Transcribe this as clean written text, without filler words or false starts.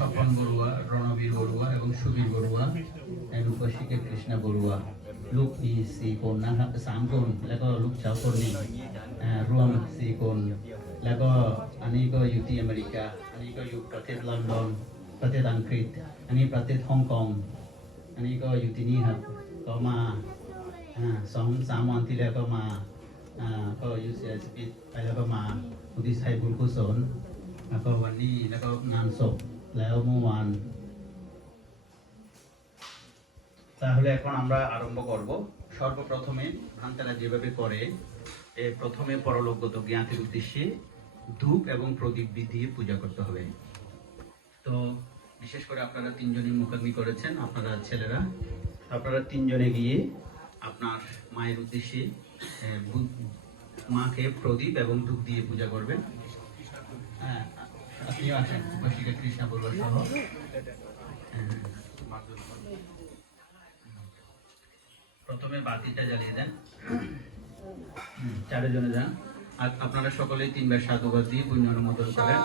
স্বপন বড়ুয়া, রণবীর বড়ুয়া এবং সুবীর বড়ুয়া รูปชิเกกฤษณบรุวะลูกมี4คนนะครับ3คนแล้วก็ลูกสาวคนหนึ่งรวม4คนแล้วก็อันนี้ก็อยู่ที่อเมริกาอันนี้ก็อยู่ประเทศลอนดอนประเทศอังกฤษอันนี้ประเทศฮ่องกงอันนี้ก็อยู่ที่นี่ครับก็มา2-3 วันที่แล้วก็มาก็อยู่เสียชีวิตไปแล้วก็มาอุทิศให้บุญกุศลแล้วก็วันนี้แล้วก็งานศพแล้วเมื่อวานতাহলে এখন আমরা আরম্ভ করব সর্বপ্রথমে ভ্রান্তারা যেভাবে করে প্রথমে পরলোকগত জ্ঞাতির উদ্দেশ্যে ধূপ এবং প্রদীপ দিয়ে পূজা করতে হবে তো বিশেষ করে আপনারা 3 জনই মুখাগ্নি করেছেন আপনারা ছেলেরা আপনারা 3 জনে গিয়ে আপনার মায়ের উদ্দেশ্যে মাকে প্রদীপ এবং ধূপ দিয়ে পূজা করবেন হ্যাঁ আপনিও আসেন বশিকা কৃষ্ণ বলবার সহ প্রথমে বাতিটা জ্বালিয়ে দেন 4 জনে যান আর আপনারা সকলেই 3 বার সাধুবাদ দিয়ে পুণ্য অনুমোদন করেন